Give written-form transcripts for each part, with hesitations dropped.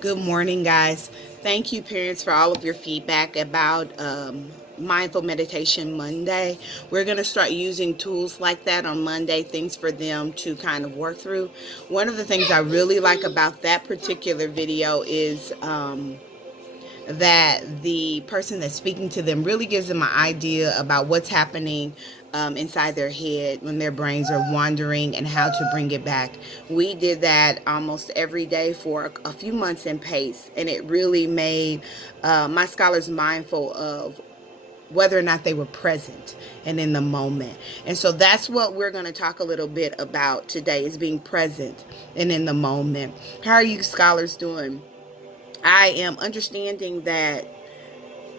Good morning, guys. Thank you, parents, for all of your feedback about Mindful Meditation Monday. We're going to start using tools like that on Monday, things for them to kind of work through. One of the things I really like about that particular video is that the person that's speaking to them really gives them an idea about what's happening inside their head when their brains are wandering and how to bring it back. We did that almost every day for a few months in PACE, and it really made my scholars mindful of whether or not they were present and in the moment. And so that's what we're going to talk a little bit about today, is being present and in the moment. How are you scholars doing? I am understanding that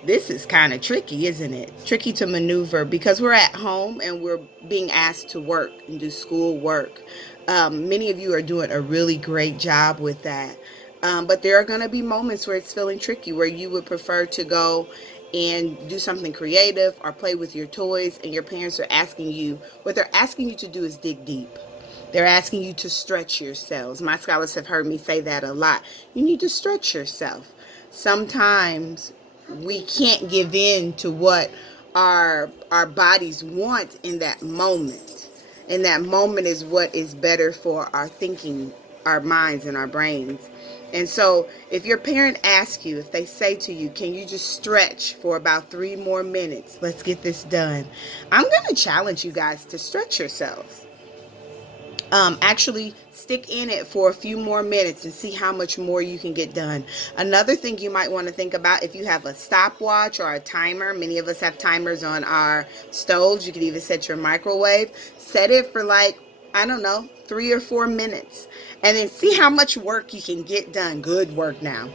this is kind of tricky, isn't it? Tricky to maneuver because we're at home and we're being asked to work and do school work. Many of you are doing a really great job with that. But there are going to be moments where it's feeling tricky, where you would prefer to go and do something creative or play with your toys, and your parents are asking you, what they're asking you to do is dig deep. They're asking you to stretch yourselves. My scholars have heard me say that a lot. You need to stretch yourself. Sometimes we can't give in to what our bodies want in that moment. And that moment is what is better for our thinking, our minds and our brains. And so if your parent asks you, if they say to you, can you just stretch for about 3 more minutes? Let's get this done. I'm going to challenge you guys to stretch yourselves. Actually stick in it for a few more minutes and see how much more you can get done. Another thing you might want to think about, if you have a stopwatch or a timer, many of us have timers on our stoves. You could even set your microwave. Set it for like, I don't know, 3 or 4 minutes, and then see how much work you can get done. Good work now.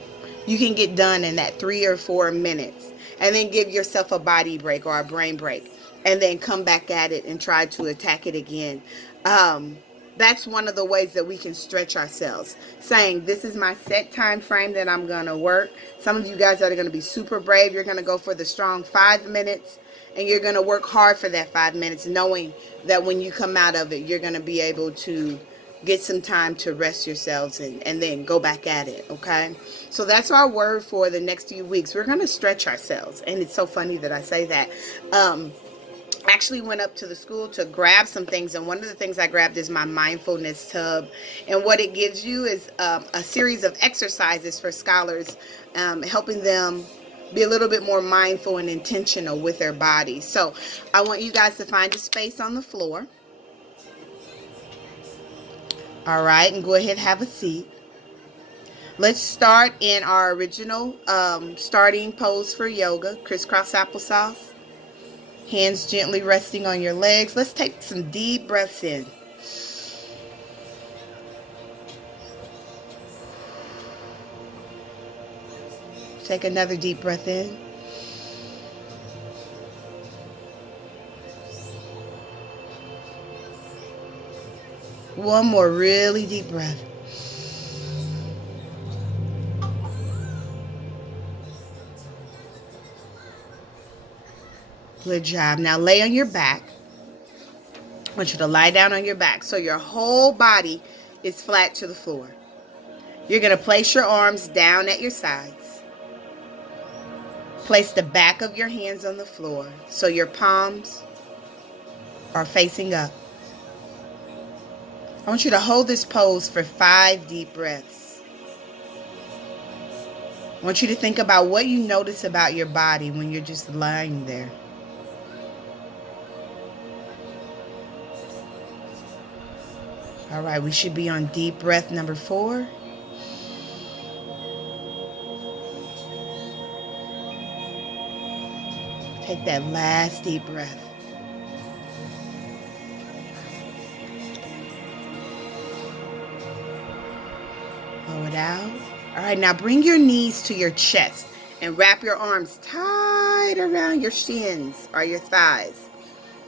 You can get done in that 3 or 4 minutes, and then give yourself a body break or a brain break, and then come back at it and try to attack it again. That's one of the ways that we can stretch ourselves, saying this is my set time frame that I'm going to work. Some of you guys are going to be super brave. You're going to go for the strong 5 minutes, and you're going to work hard for that 5 minutes, knowing that when you come out of it, you're going to be able to get some time to rest yourselves, and then go back at it. Okay, so that's our word for the next few weeks. We're going to stretch ourselves. And it's so funny that I say that. Actually went up to the school to grab some things, and one of the things I grabbed is my mindfulness tub. And what it gives you is a series of exercises for scholars, helping them be a little bit more mindful and intentional with their bodies. So I want you guys to find a space on the floor. All right, and go ahead and have a seat. Let's start in our original starting pose for yoga, crisscross applesauce. Hands gently resting on your legs. Let's take some deep breaths in. Take another deep breath in. One more really deep breath. Good job. Now lay on your back. I want you to lie down on your back so your whole body is flat to the floor. You're going to place your arms down at your sides. Place the back of your hands on the floor so your palms are facing up. I want you to hold this pose for 5 deep breaths. I want you to think about what you notice about your body when you're just lying there. All right, we should be on deep breath number 4. Take that last deep breath. Blow it out. All right, now bring your knees to your chest and wrap your arms tight around your shins or your thighs.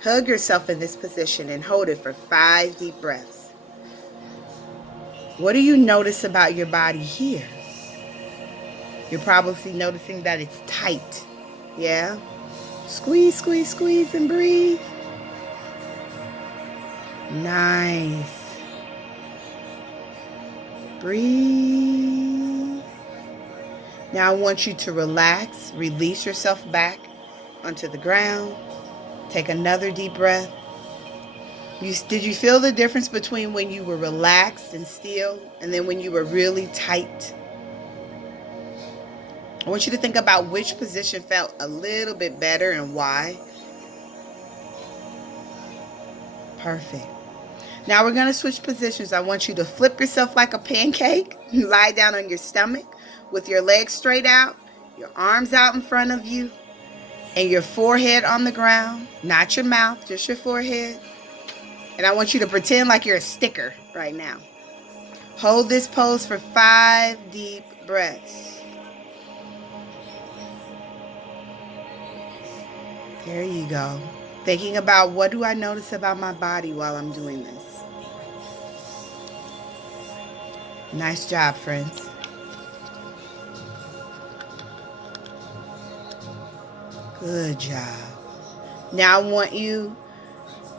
Hug yourself in this position and hold it for 5 deep breaths. What do you notice about your body here? You're probably noticing that it's tight. Yeah? Squeeze, squeeze, squeeze, and breathe. Nice. Breathe. Now I want you to relax, release yourself back onto the ground. Take another deep breath. Did you feel the difference between when you were relaxed and still and then when you were really tight? I want you to think about which position felt a little bit better and why. Perfect. Now we're going to switch positions. I want you to flip yourself like a pancake. Lie down on your stomach with your legs straight out, your arms out in front of you, and your forehead on the ground. Not your mouth, just your forehead. And I want you to pretend like you're a sticker right now. Hold this pose for 5 deep breaths. There you go. Thinking about, what do I notice about my body while I'm doing this? Nice job, friends. Good job. Now I want you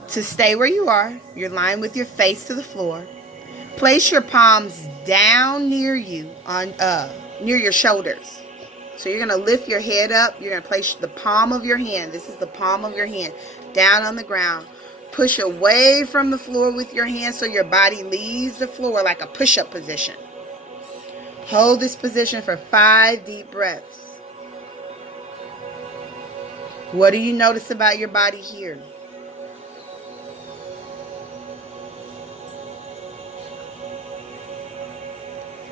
to stay where you are. You're lying with your face to the floor. Place your palms down near you, near your shoulders. So you're going to lift your head up. You're going to place the palm of your hand. This is the palm of your hand down on the ground. Push away from the floor with your hand so your body leaves the floor like a push-up position. Hold this position for 5 deep breaths. What do you notice about your body here?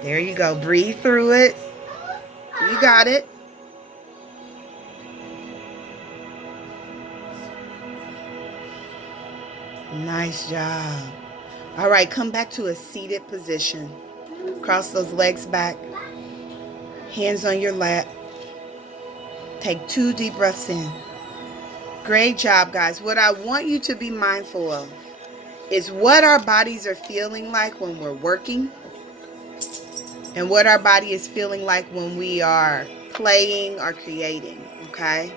There you go. Breathe through it. You got it. Nice job. All right, come back to a seated position. Cross those legs back. Hands on your lap. Take 2 deep breaths in. Great job, guys. What I want you to be mindful of is what our bodies are feeling like when we're working and what our body is feeling like when we are playing or creating, okay?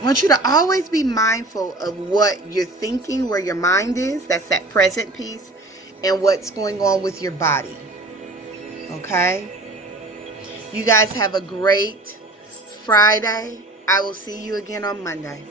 I want you to always be mindful of what you're thinking, where your mind is. That's that present piece, and what's going on with your body, okay? You guys have a great Friday. I will see you again on Monday.